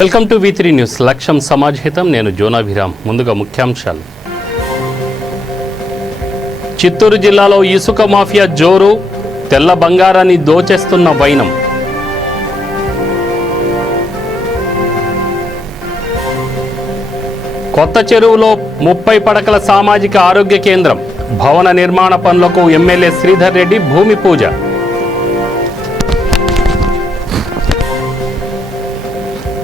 Welcome to V3 news. లక్ష్యం సమాజహితం. నేను జోనాభిరామ్. ముందుగా ముఖ్యాంశాలు. చిత్తూరు జిల్లాలో ఇసుక మాఫియా జోరు, తెల్ల బంగారాన్ని దోచేస్తున్న వైనం. కొత్త చెరువులో 30 పడకల సామాజిక ఆరోగ్య కేంద్రం. భవన నిర్మాణ పనులకు ఎమ్మెల్యే శ్రీధర్ రెడ్డి భూమి పూజ.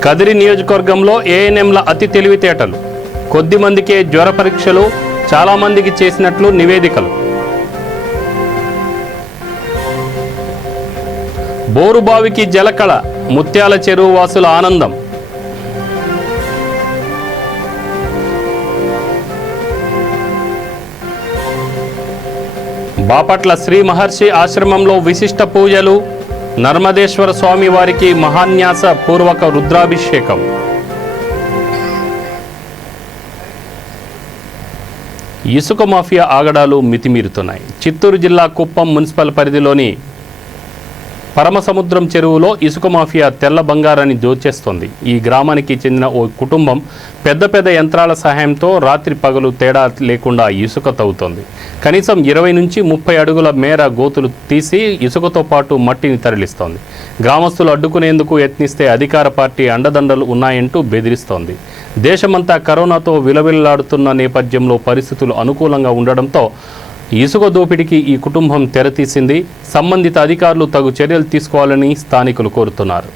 కదిరి నియోజకవర్గంలో ఏఎన్ఎంల అతి తెలివితేటలు. కొద్ది మందికే జ్వర పరీక్షలు, చాలామందికి చేసినట్లు నివేదికలు. బోరుబావికి జలకళ, ముత్యాల చెరువు వాసుల ఆనందం. బాపట్ల శ్రీ మహర్షి ఆశ్రమంలో విశిష్ట పూజలు. నర్మదేశ్వర స్వామి వారికి మహాన్యాస పూర్వక రుద్రాభిషేకం. ఇసుక మాఫియా ఆగడాలు మితిమీరుతున్నాయి. చిత్తూరు జిల్లా కుప్పం మున్సిపల్ పరిధిలోని పరమసముద్రం చెరువులో ఇసుక మాఫియా తెల్ల బంగారాన్ని దోచేస్తోంది. ఈ గ్రామానికి చెందిన ఓ కుటుంబం పెద్ద పెద్ద యంత్రాల సహాయంతో రాత్రి పగలు తేడా లేకుండా ఇసుక తవ్వుతోంది. కనీసం 20 నుంచి 30 అడుగుల మేర గోతులు తీసి ఇసుకతో పాటు మట్టిని తరలిస్తోంది. గ్రామస్తులు అడ్డుకునేందుకు యత్నిస్తే అధికార పార్టీ అండదండలు ఉన్నాయంటూ బెదిరిస్తోంది. దేశమంతా కరోనాతో విలవిల్లాడుతున్న నేపథ్యంలో పరిస్థితులు అనుకూలంగా ఉండడంతో ఇసుక దోపిడీకి ఈ కుటుంబం తెరతీసింది. సంబంధిత అధికారులు తగు చర్యలు తీసుకోవాలని స్థానికులు కోరుతున్నారు.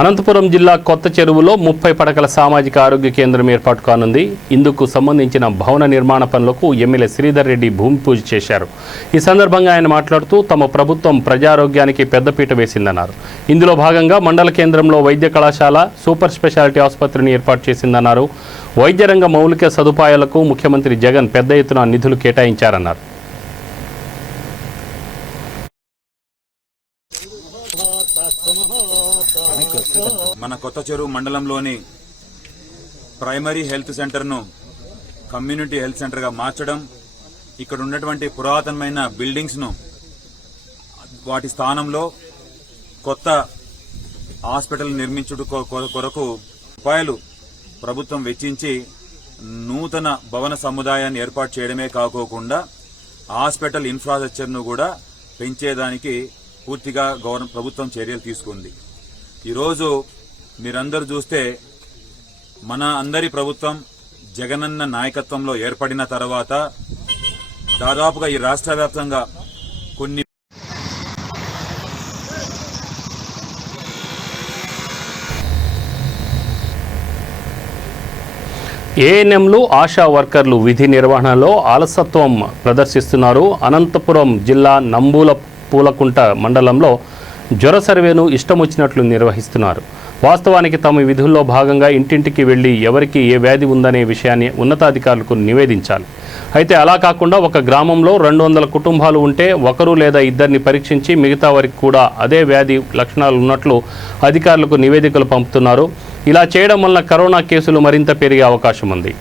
అనంతపురం జిల్లా కొత్త చెరువులో 30 పడకల సామాజిక ఆరోగ్య కేంద్రం ఏర్పాటు కానుంది. ఇందుకు సంబంధించిన భవన నిర్మాణ పనులకు ఎమ్మెల్యే శ్రీధర్ రెడ్డి భూమి పూజ చేశారు. ఈ సందర్భంగా ఆయన మాట్లాడుతూ తమ ప్రభుత్వం ప్రజారోగ్యానికి పెద్దపీట వేసిందన్నారు. ఇందులో భాగంగా మండల కేంద్రంలో వైద్య కళాశాల, సూపర్ స్పెషాలిటీ ఆసుపత్రిని ఏర్పాటు చేసిందన్నారు. వైద్య రంగ మౌలిక సదుపాయాలకు ముఖ్యమంత్రి జగన్ పెద్ద ఎత్తున నిధులు కేటాయించారన్నారు. మన కొత్త చెరువు మండలంలోని ప్రైమరీ హెల్త్ సెంటర్ను కమ్యూనిటీ హెల్త్ సెంటర్గా మార్చడం, ఇక్కడ ఉన్నటువంటి పురాతనమైన బిల్డింగ్స్ను వాటి స్థానంలో కొత్త హాస్పిటల్ నిర్మించుట కొరకు రూపాయలు ప్రభుత్వం వెచ్చించి నూతన భవన సముదాయాన్ని ఏర్పాటు చేయడమే కాకోకుండా హాస్పిటల్ ఇన్ఫ్రాస్ట్రక్చర్ను కూడా పెంచేదానికి పూర్తిగా ప్రభుత్వం చర్యలు తీసుకుంది. ఈరోజు మీరందరూ చూస్తే మన అందరి ప్రభుత్వం జగనన్న నాయకత్వంలో ఏర్పడిన తర్వాత దాదాపుగా ఈ రాష్ట్ర వ్యాప్తంగా కొన్ని ఏఎన్ఎంలు, ఆశా వర్కర్లు విధి నిర్వహణలో అలసత్వం ప్రదర్శిస్తున్నారు. అనంతపురం జిల్లా నంబూల పూలకుంట మండలంలో జ్వర సర్వేను ఇష్టం వచ్చినట్లు నిర్వహిస్తున్నారు. వాస్తవానికి తమ విధుల్లో భాగంగా ఇంటింటికి వెళ్లి ఎవరికి ఏ వ్యాధి ఉందనే విషయాన్ని ఉన్నతాధికారులకు నివేదించాలి. అయితే అలా కాకుండా ఒక గ్రామంలో 200 కుటుంబాలు ఉంటే ఒకరు లేదా ఇద్దరిని పరీక్షించి మిగతా వారికి కూడా అదే వ్యాధి లక్షణాలు ఉన్నట్లు అధికారులకు నివేదికలు పంపుతున్నారు. ఇలా చేయడం వల్ల కరోనా కేసులు మరింత పెరిగే అవకాశం ఉంది.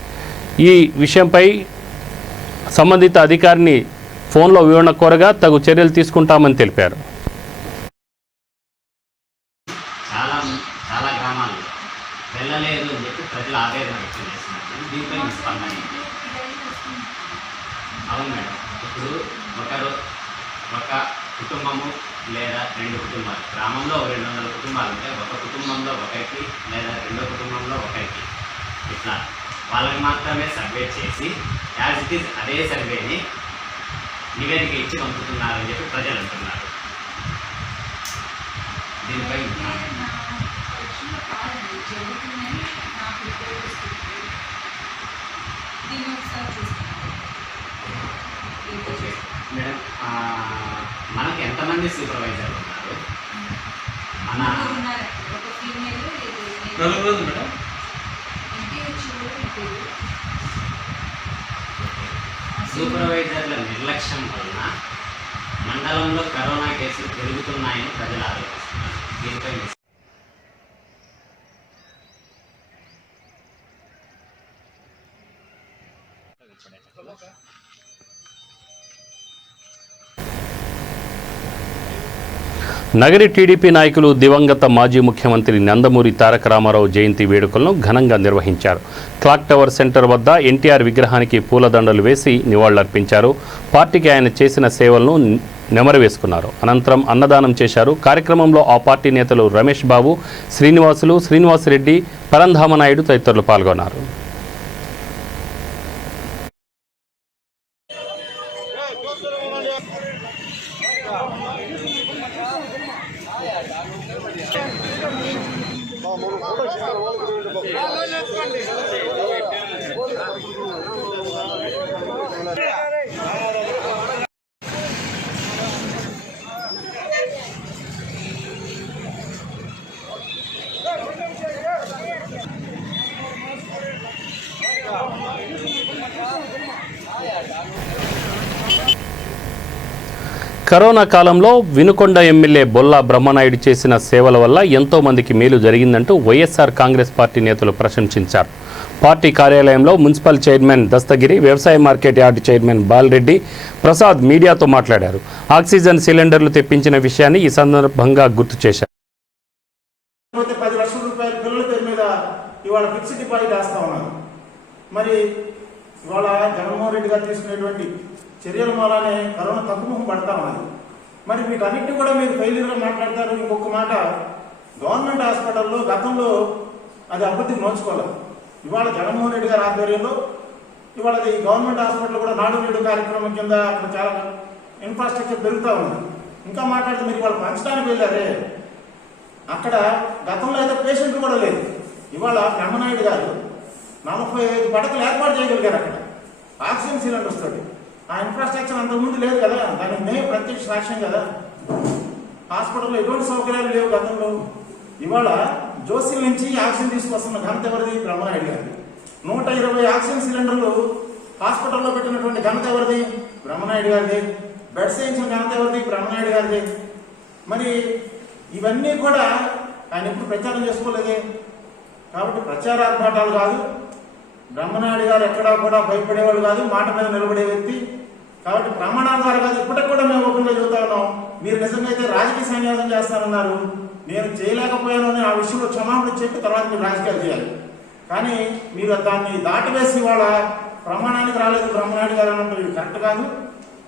ఈ విషయంపై సంబంధిత అధికారిని ఫోన్లో వివరణ కోరగా తగు చర్యలు తీసుకుంటామని తెలిపారు. చాలా గ్రామాలు వెళ్ళలేదు అని చెప్పి ప్రజలు ఆవేదన వ్యక్తం చేస్తున్నారు. దీనిపై స్పందన అవును మేడం. ఇప్పుడు ఒక కుటుంబము లేదా 2 కుటుంబాలు, గ్రామంలో 200 కుటుంబాలు ఉంటే ఒక కుటుంబంలో ఒకరికి లేదా రెండో కుటుంబంలో ఒకరికి, ఇట్లా వాళ్ళకి మాత్రమే సర్వే చేసి యాజ్ ఇట్ ఈజ్ అదే సర్వేని నివేదిక ఇచ్చి పంపుతున్నారని చెప్పి ప్రజలు అంటున్నారు. దీనిపై మేడం మనకు ఎంత ఎంతమంది సూపర్వైజర్లు ఉన్నారు? మన సూపర్వైజర్ల నిర్లక్ష్యం వలన మండలంలో కరోనా కేసులు పెరుగుతున్నాయని ప్రజలు ఆరోపిస్తున్నారు. దీనిపై నగరి టీడీపీ నాయకులు దివంగత మాజీ ముఖ్యమంత్రి నందమూరి తారక రామారావు జయంతి వేడుకలను ఘనంగా నిర్వహించారు. క్లాక్ టవర్ సెంటర్ వద్ద ఎన్టీఆర్ విగ్రహానికి పూలదండలు వేసి నివాళులర్పించారు. పార్టీకి ఆయన చేసిన సేవలను నెమరవేసుకున్నారు. అనంతరం అన్నదానం చేశారు. కార్యక్రమంలో ఆ పార్టీ నేతలు రమేష్ బాబు, శ్రీనివాసరెడ్డి, పరంధామనాయుడు తదితరులు పాల్గొన్నారు. కరోనా కాలంలో వినుకొండ ఎమ్మెల్యే బొల్లా బ్రహ్మనాయుడు చేసిన సేవల వల్ల ఎంతో మందికి మేలు జరిగిందంటూ వైఎస్ఆర్ కాంగ్రెస్ పార్టీ నేతలు ప్రశంసించారు. పార్టీ కార్యాలయంలో మున్సిపల్ చైర్మన్ దస్తగిరి, వ్యవసాయ market yard chairman Bala Reddy Prasad మీడియాతో మాట్లాడారు. ఆక్సిజన్ సిలిండర్లు తెప్పించిన విషయాన్ని ఈ సందర్భంగా గుర్తు చేశారు. 10 లక్షల రూపాయల పిల్లల పేరు మీద ఇవాళ ఫిక్స్డ్ డిపాజిట్ వేస్తా ఉన్నారు. మరి ఇవాళ జగన్మోహన్ రెడ్డి గారు తీసుకునేటువంటి చర్యల మూలానే కరోనా తగ్గుముఖం పడతా ఉన్నది. మరి వీటన్నిటి కూడా మీరు ఫెయిల్యూర్గా మాట్లాడతారు. ఇంకొక మాట, గవర్నమెంట్ హాస్పిటల్లో గతంలో అది అభివృద్ధికి నోచుకోవాలి. ఇవాళ జగన్మోహన్ రెడ్డి గారి ఆధ్వర్యంలో ఇవాళ ఈ గవర్నమెంట్ హాస్పిటల్ కూడా నాడు నేడు కార్యక్రమం కింద అక్కడ చాలా ఇన్ఫ్రాస్ట్రక్చర్ పెరుగుతూ ఉంది. ఇంకా మాట్లాడితే మీరు ఇవాళ పంచడానికి వెళ్ళారే, అక్కడ గతంలో అయితే పేషెంట్లు కూడా లేదు. ఇవాళ బ్రహ్మనాయుడు గారు 45 పడకలు ఏర్పాటు చేయగలిగారు. అక్కడ ఆక్సిజన్ సిలిండర్స్ తోటి. ఆ ఇన్ఫ్రాస్ట్రక్చర్ అంతకుముందు లేదు కదా, దానికి మేము ప్రత్యక్ష సాక్ష్యం కదా. హాస్పిటల్లో ఎటువంటి సౌకర్యాలు లేవు గతంలో. ఇవాళ జోసిల్ నుంచి ఆక్సిజన్ తీసుకొస్తున్న ఘనత ఎవరిది? బ్రహ్మనాయుడు గారిది. 120 ఆక్సిజన్ సిలిండర్లు హాస్పిటల్లో పెట్టినటువంటి ఘనత ఎవరిది? బ్రహ్మనాయుడు గారిది. బెడ్స్ వేయించిన ఘనత ఎవరిది? బ్రహ్మనాయుడు గారిది. మరి ఇవన్నీ కూడా ఆయన ఎప్పుడు ప్రచారం చేసుకోలేదే. కాబట్టి ప్రచారార్భాటాలు కాదు. బ్రహ్మనాయుడు గారు ఎక్కడా కూడా భయపడేవాళ్ళు కాదు, మాట మీద నిలబడే వ్యక్తి. కాబట్టి ప్రమాణాల ద్వారా కాదు, ఇప్పటికి కూడా మేము ఓపెన్గా చెబుతా ఉన్నాం. మీరు నిజంగా అయితే రాజకీయ సన్యాసం చేస్తానన్నారు, నేను చేయలేకపోయాను అని ఆ విషయంలో క్షమాపణ చెప్పి తర్వాత మీరు రాజకీయాలు చేయాలి. కానీ మీరు దాన్ని దాటివేసి వాళ్ళ ప్రమాణానికి రాలేదు బ్రహ్మనాయుడు గారు అన్నట్టు ఇది కరెక్ట్ కాదు.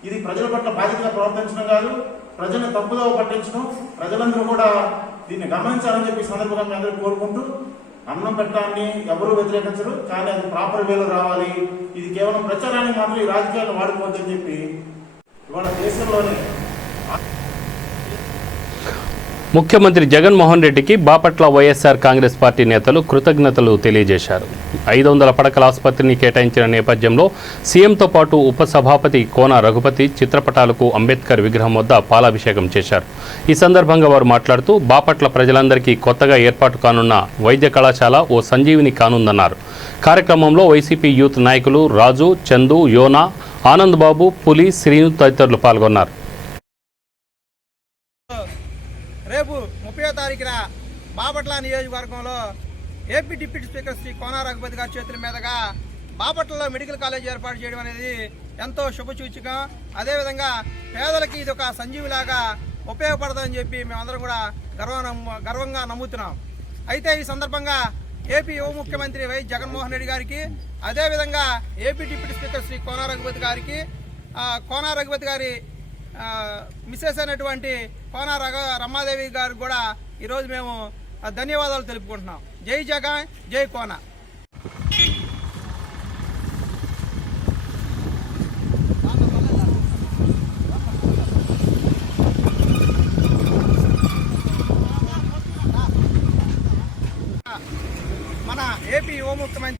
ఇది ప్రజల పట్ల బాధ్యతగా ప్రవర్తించడం కాదు, ప్రజల్ని తప్పుదోవ పట్టించడం. ప్రజలందరూ కూడా దీన్ని గమనించాలని చెప్పి సందర్భంగా మీ అందరూ కోరుకుంటూ, అన్నం పెట్టడాన్ని ఎవరూ వ్యతిరేకించరు, కానీ అది ప్రాపర్ వేలో రావాలి. ఇది కేవలం ప్రచారానికి మాత్రం ఈ రాజకీయాలను వాడుకోవద్దని చెప్పి ఇవాళ దేశంలోనే ముఖ్యమంత్రి జగన్మోహన్ రెడ్డికి బాపట్ల వైఎస్ఆర్ కాంగ్రెస్ పార్టీ నేతలు కృతజ్ఞతలు తెలియజేశారు. 500 పడకల ఆసుపత్రిని కేటాయించిన నేపథ్యంలో సీఎంతో పాటు ఉపసభాపతి కోన రఘుపతి చిత్రపటాలకు అంబేద్కర్ విగ్రహం వద్ద పాలాభిషేకం చేశారు. ఈ సందర్భంగా వారు మాట్లాడుతూ బాపట్ల ప్రజలందరికీ కొత్తగా ఏర్పాటు కానున్న వైద్య కళాశాల ఓ సంజీవిని కానుందన్నారు. కార్యక్రమంలో వైసీపీ యూత్ నాయకులు రాజు, చందు, యోనా, ఆనంద్ బాబు, పులి, శ్రీను తదితరులు పాల్గొన్నారు. రేపు 30వ తారీఖున బాపట్ల నియోజకవర్గంలో ఏపీ డిప్యూటీ స్పీకర్ శ్రీ కోన రఘుపతి గారి చేతుల మీదుగా బాపట్లలో మెడికల్ కాలేజ్ ఏర్పాటు చేయడం అనేది ఎంతో శుభసూచకం. అదేవిధంగా పేదలకి ఇది ఒక సంజీవిలాగా ఉపయోగపడదని చెప్పి మేమందరం కూడా గర్వంగా నమ్ముతున్నాం. అయితే ఈ సందర్భంగా ఏపీ ఉప ముఖ్యమంత్రి వైఎస్ జగన్మోహన్ రెడ్డి గారికి, అదేవిధంగా ఏపీ డిప్యూటీ స్పీకర్ శ్రీ కోన రఘుపతి గారికి, కోన రఘుపతి గారి మిస్సెస్ అయినటువంటి కోన రమాదేవి గారు కూడా ఈరోజు మేము ధన్యవాదాలు తెలుపుకుంటున్నాం. జై జగన్, జై కోన. మన ఏపీ ఉప ముఖ్యమంత్రి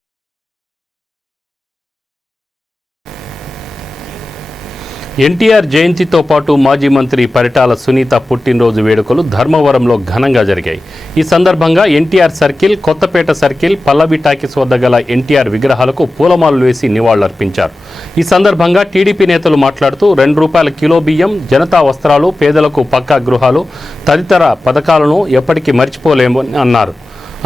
ఎన్టీఆర్ జయంతితో పాటు మాజీ మంత్రి పరిటాల సునీత పుట్టినరోజు వేడుకలు ధర్మవరంలో ఘనంగా జరిగాయి. ఈ సందర్భంగా ఎన్టీఆర్ సర్కిల్, కొత్తపేట సర్కిల్, పల్లవి టాకీస్ వద్ద గల ఎన్టీఆర్ విగ్రహాలకు పూలమాలలు వేసి నివాళులర్పించారు. ఈ సందర్భంగా టీడీపీ నేతలు మాట్లాడుతూ ₹2 కిలో బియ్యం, జనతా వస్త్రాలు, పేదలకు పక్కా గృహాలు తదితర పథకాలను ఎప్పటికీ మర్చిపోలేమని అన్నారు.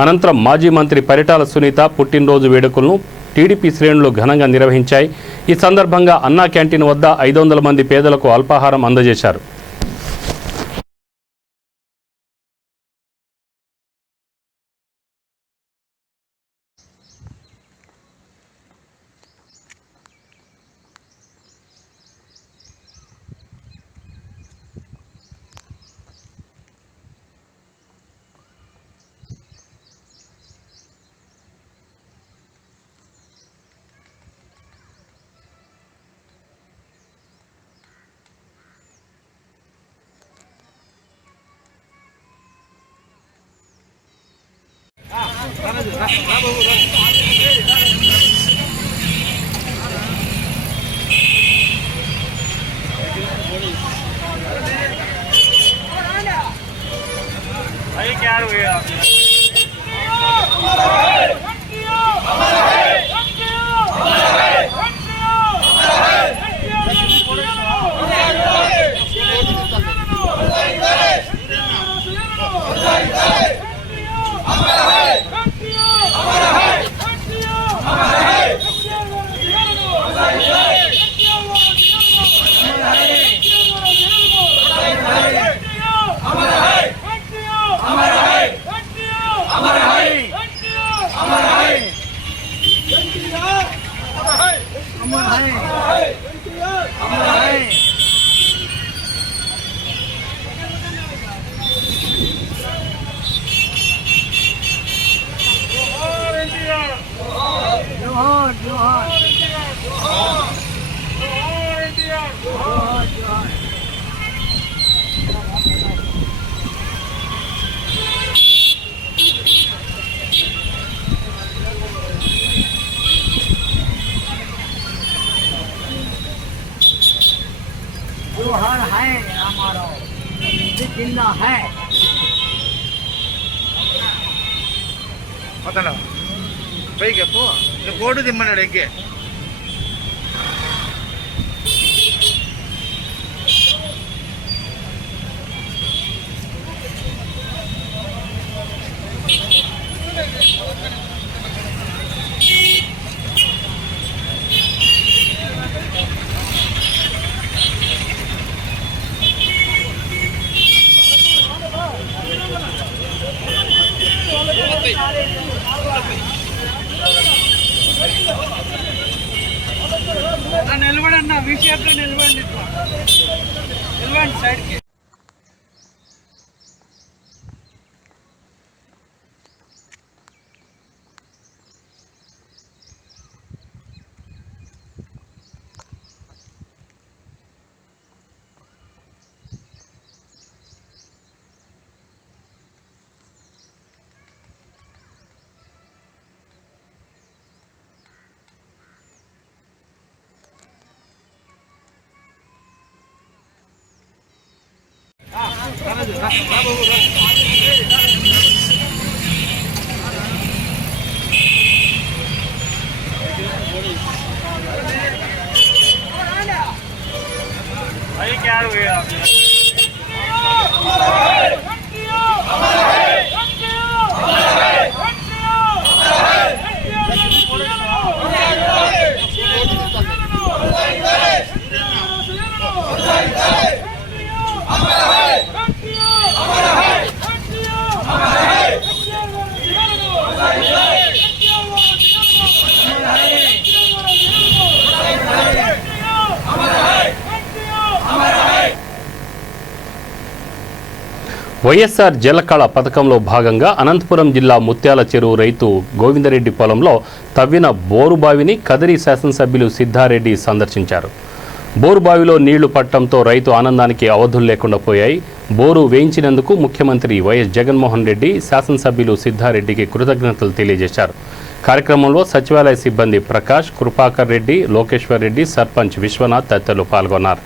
అనంతరం మాజీ మంత్రి పరిటాల సునీత పుట్టినరోజు వేడుకలను టీడీపీ శ్రేణులు ఘనంగా నిర్వహించాయి. ఈ సందర్భంగా అన్నా క్యాంటీన్ వద్ద 500 మంది పేదలకు అల్పాహారం అందజేశారు. जोहर है हमारा जिंदा है అతను పైకి పో గోడు దిమ్మన్నాడు ఎక్కే నిలబడన్నా విషయంలో నిలబడి సైడ్కి వైఎస్ఆర్ జలకళ పథకంలో భాగంగా అనంతపురం జిల్లా ముత్యాల చెరువు రైతు గోవిందరెడ్డి పొలంలో తవ్విన బోరుబావిని కదిరి శాసనసభ్యులు సిద్ధారెడ్డి సందర్శించారు. బోరుబావిలో నీళ్లు పట్టడంతో రైతు ఆనందానికి అవధులు లేకుండా పోయాయి. బోరు వేయించినందుకు ముఖ్యమంత్రి వైఎస్ జగన్మోహన్ రెడ్డి, శాసనసభ్యులు సిద్ధారెడ్డికి కృతజ్ఞతలు తెలియజేశారు. కార్యక్రమంలో సచివాలయ సిబ్బంది ప్రకాష్, కృపాకర్ రెడ్డి, లోకేశ్వర్ రెడ్డి, సర్పంచ్ విశ్వనాథ్ తదితరులు పాల్గొన్నారు.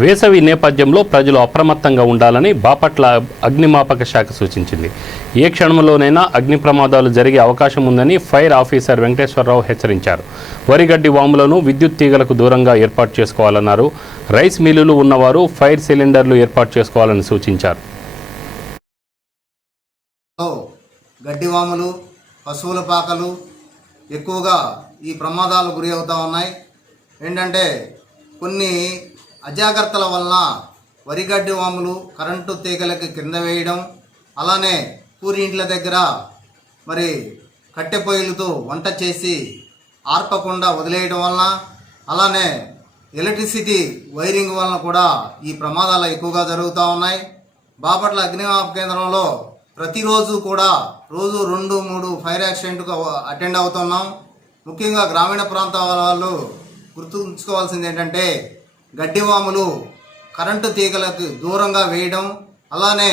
వేసవి నేపథ్యంలో ప్రజలు అప్రమత్తంగా ఉండాలని బాపట్ల అగ్నిమాపక శాఖ సూచించింది. ఏ క్షణంలోనైనా అగ్ని ప్రమాదాలు జరిగే అవకాశం ఉందని ఫైర్ ఆఫీసర్ వెంకటేశ్వరరావు హెచ్చరించారు. వరిగడ్డి వాములను విద్యుత్ తీగలకు దూరంగా ఏర్పాటు చేసుకోవాలన్నారు. రైస్ మిల్లులు ఉన్నవారు ఫైర్ సిలిండర్లు ఏర్పాటు చేసుకోవాలని సూచించారు. గడ్డివాములు, పశువుల పాకలు ఎక్కువగా ఈ ప్రమాదాలు గురి అవుతూ ఉన్నాయి. ఏంటంటే కొన్ని అజాగ్రత్తల వలన వరిగడ్డి వాములు కరెంటు తీగలకి కింద వేయడం, అలానే పూరి ఇంట్ల దగ్గర మరి కట్టె పొయ్యిలతో వంట చేసి ఆర్పకుండా వదిలేయడం వలన, అలానే ఎలక్ట్రిసిటీ వైరింగ్ వలన కూడా ఈ ప్రమాదాలు ఎక్కువగా జరుగుతూ ఉన్నాయి. బాపట్ల అగ్నిమాపక కేంద్రంలో ప్రతిరోజు కూడా రోజు 2-3 ఫైర్ యాక్సిడెంట్కు అటెండ్ అవుతున్నాం. ముఖ్యంగా గ్రామీణ ప్రాంతాల వాళ్ళు గుర్తుంచుకోవాల్సింది ఏంటంటే గడ్డివాములు కరెంటు తీగలకు దూరంగా వేయడం, అలానే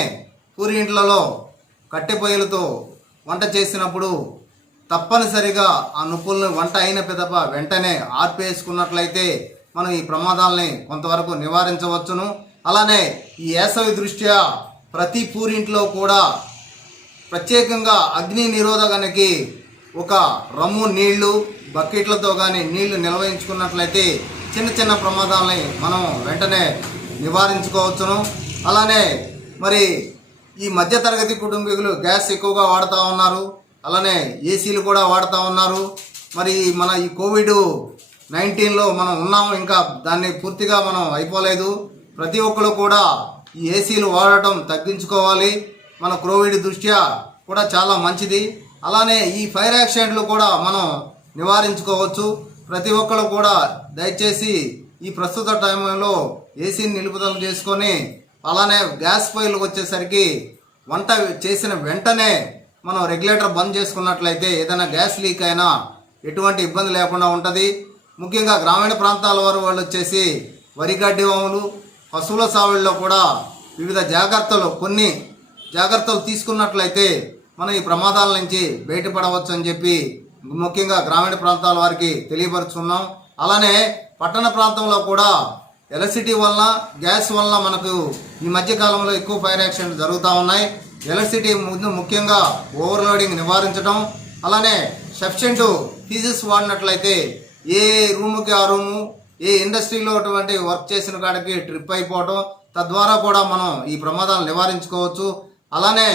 పూరి ఇంట్లలో కట్టె పొయ్యిలతో వంట చేసినప్పుడు తప్పనిసరిగా ఆ నొప్పులను వంట అయిన పిదప వెంటనే ఆర్పేసుకున్నట్లయితే మనం ఈ ప్రమాదాలని కొంతవరకు నివారించవచ్చును. అలానే ఈ వేసవి దృష్ట్యా ప్రతి పూరింట్లో కూడా ప్రత్యేకంగా అగ్ని నిరోధకానికి ఒక రమ్ము నీళ్లు బకెట్లతో కానీ నీళ్లు నిల్వయించుకున్నట్లయితే చిన్న చిన్న ప్రమాదాలని మనం వెంటనే నివారించుకోవచ్చును. అలానే మరి ఈ మధ్యతరగతి కుటుంబీకులు గ్యాస్ ఎక్కువగా వాడుతూ ఉన్నారు, అలానే ఏసీలు కూడా వాడుతూ ఉన్నారు. మరి మన ఈ కోవిడ్-19లో మనం ఉన్నాము, ఇంకా దాన్ని పూర్తిగా మనం అయిపోలేదు. ప్రతి ఒక్కరు కూడా ఈ ఏసీలు వాడటం తగ్గించుకోవాలి. మన కోవిడ్ దృష్ట్యా కూడా చాలా మంచిది. అలానే ఈ ఫైర్ యాక్సిడెంట్లు కూడా మనం నివారించుకోవచ్చు. ప్రతి ఒక్కరు కూడా దయచేసి ఈ ప్రస్తుత టైంలో ఏసీని నిలుపుదల చేసుకొని, అలానే గ్యాస్ పొయ్యిలకు వచ్చేసరికి వంట చేసిన వెంటనే మనం రెగ్యులేటర్ బంద్ చేసుకున్నట్లయితే ఏదైనా గ్యాస్ లీక్ అయినా ఎటువంటి ఇబ్బంది లేకుండా ఉంటుంది. ముఖ్యంగా గ్రామీణ ప్రాంతాల వారు వాళ్ళు వచ్చేసి వరిగడ్డి వాములు, పశువుల సాగులో కూడా వివిధ కొన్ని జాగ్రత్తలు తీసుకున్నట్లయితే మనం ఈ ప్రమాదాల నుంచి బయటపడవచ్చు అని చెప్పి ముఖ్యంగా గ్రామీణ ప్రాంతాల వారికి తెలియపరుచున్నాం. అలానే పట్టణ ప్రాంతంలో కూడా ఎలక్ట్రిసిటీ వలన, గ్యాస్ వలన మనకు ఈ మధ్య కాలంలో ఎక్కువ ఫైర్ యాక్సిడెంట్ జరుగుతూ ఉన్నాయి. ఎలక్ట్రిసిటీ ముఖ్యంగా ఓవర్లోడింగ్ నివారించడం, అలానే సఫిషియెంట్ ఫీజెస్ వాడినట్లయితే ఏ రూముకి ఆ రూము, ఏ ఇండస్ట్రీలో అటువంటి వర్క్ చేసిన కాడికి ట్రిప్ అయిపోవడం, తద్వారా కూడా మనం ఈ ప్రమాదాలు నివారించుకోవచ్చు. అలానే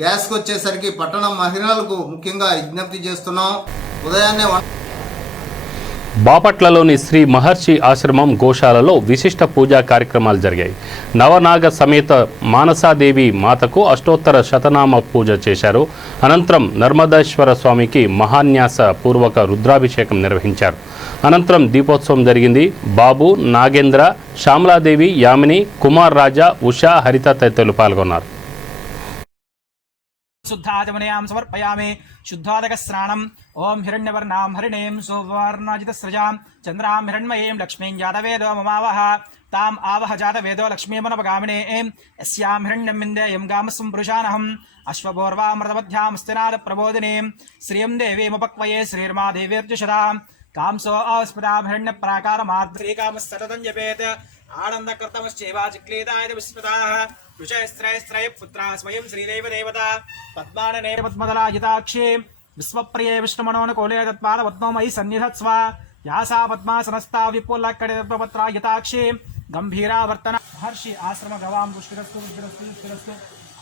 గ్యాస్కి వచ్చేసరికి పట్టణ మహిళలకు ముఖ్యంగా విజ్ఞప్తి చేస్తున్నాం. ఉదయాన్నే బాపట్లలోని శ్రీ మహర్షి ఆశ్రమం గోశాలలో విశిష్ట పూజా కార్యక్రమాలు జరిగాయి. నవనాగ సమేత మానసాదేవి మాతకు అష్టోత్తర శతనామ పూజ చేశారు. అనంతరం నర్మదేశ్వర స్వామికి మహాన్యాస పూర్వక రుద్రాభిషేకం నిర్వహించారు. అనంతరం దీపోత్సవం జరిగింది. బాబు, నాగేంద్ర, శ్యామలాదేవి, యామిని, కుమార్ రాజా, ఉషా, హరిత తదితరులు పాల్గొన్నారు. శుద్ధాచమనయాం సమర్పయామి. శుద్ధాదక స్నానం. ఓం హిరణ్యవర్ణాం హరిణీం సువర్ణాజితస్రజాం చంద్రాం హిరణ్మయీం లక్ష్మీం జాతవేదో మమావహ తాం ఆవహ జాతవేదో లక్ష్మీమనపగామినీం యస్యాం హిరణ్యం విందేయం గామస్వం పురుషానహం అశ్వపూర్వామృతమధ్యాం స్థినాద ప్రబోధినీం శ్రియం దేవీముపక్వయే శ్రీర్మా దేవీర్జుషదాం కాంసో ఆస్పదాం హిరణ్య ప్రాకారమాద్రీకామస్తటం జపేత్ ఆనందకర్తమశ్చైవాచిక్లీతాయ విస్మృతాః ఋషయస్త్రయస్త్రయ పుత్రా స్వయం శ్రీదేవ దేవత పద్మాననే పద్మదలాజితాక్షి విశ్వప్రియే విష్ణుమనోనుకూలే తత్పాదపద్మమయి సన్నిధత్స్వ యాసా పద్మాసనస్థా విపుల్లక్కడిపత్రాజితాక్షి గంభీరావర్తన. మహర్షి ఆశ్రమ గవాం పుష్టిరస్తు విద్రస్తు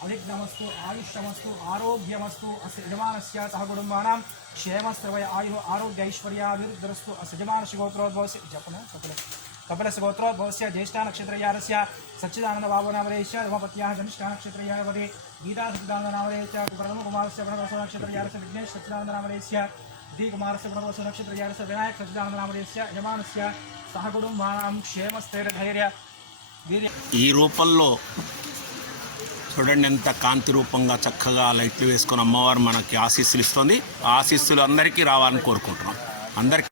అధిగ్నమస్తు ఆయుష్యమస్తు ఆరోగ్యమస్తు అస్య యజమానస్య సహ కుటుంబానాం క్షేమస్త్రవయ ఆయు ఆరోగ్యైశ్వర్యాభివృద్ధిరస్తు అస్య యజమానస్య గోత్రోద్భవస్య కపిలस्य गोत्रोद्भवस्य ज्येष्ठा नक्षत्रयारस्य सच्चिदानन्दबाबुनामधेयस्य धर्मपत्याः जनिष्ठा नक्षत्रयाः वदे गीता सच्चिदानन्दनामधेयस्य प्रणवकुमारस्य प्रणवसो नक्षत्रयारस्य विघ्नेश सच्चिदानन्दनामधेयस्य धीकुमारस्य प्रणवसो नक्षत्रयारस्य विनायक सच्चिदानन्दनामधेयस्य यजमानस्य सहकुटुम्बानां क्षेमस्थैर्यधैर्य వీర్య. ఈ రూపంలో చూడండి ఎంత కాంతి రూపంగా చక్కగా లైట్లు వేసుకొని అమ్మవారు మనకి ఆశీస్సులు ఇస్తుంది. ఆ ఆశీస్సులు అందరికీ రావాలని కోరుకుంటున్నాం. అందరికీ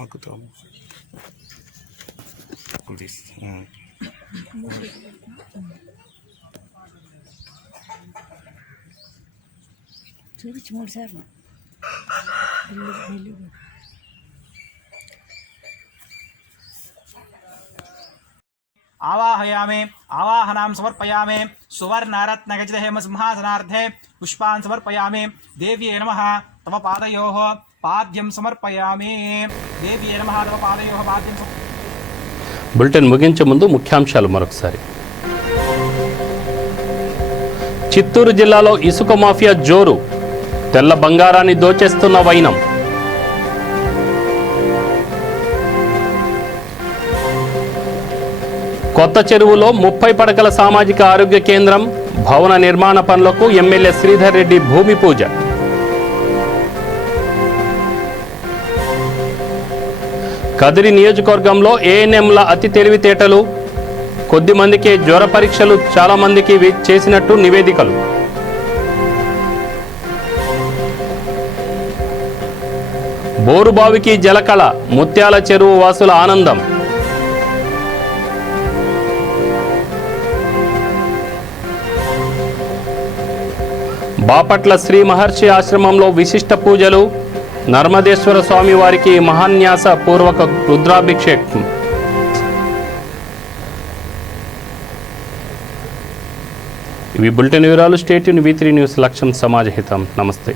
ఆకుతాము. చూపించి 3 సార్లు आवाहयामि आवाहनां समर्पयामि सुवर्णरत्नगजहेम सिंहासनार्थे पुष्पान् समर्पयामि देव्ये नमः तव पादयोः पाद्यं समर्पयामि देव्ये नमः तव पादयोः पाद्यं బులెటిన్ ముగించే ముందు ముఖ్యాంశాలు మరొకసారి. చిత్తూరు జిల్లాలో ఇసుక మాఫియా జోరు, తెల్ల బంగారాన్ని దోచేస్తున్న వైనం. కొత్త చెరువులో 30 పడకల సామాజిక ఆరోగ్య కేంద్రం, భవన నిర్మాణ పనులకు ఎమ్మెల్యే శ్రీధర్ రెడ్డి భూమి పూజ. కదిరి నియోజకవర్గంలో ఏఎన్ఎంల అతి తెలివితేటలు, కొద్ది మందికే జ్వర పరీక్షలు చాలా మందికి చేసినట్టు నివేదికలు. బోరుబావికి జలకళ, ముత్యాల చెరువు వాసుల ఆనందం. బాపట్ల శ్రీ మహర్షి ఆశ్రమంలో విశిష్ట పూజలు, నర్మదేశ్వర స్వామి వారికి మహాన్యాస పూర్వక రుద్రాభిషేకం. ఇవి బులెటిన్ వివరాలు. స్టేట్ యూన్ V3 న్యూస్, లక్ష్యం సమాజ హితం. నమస్తే.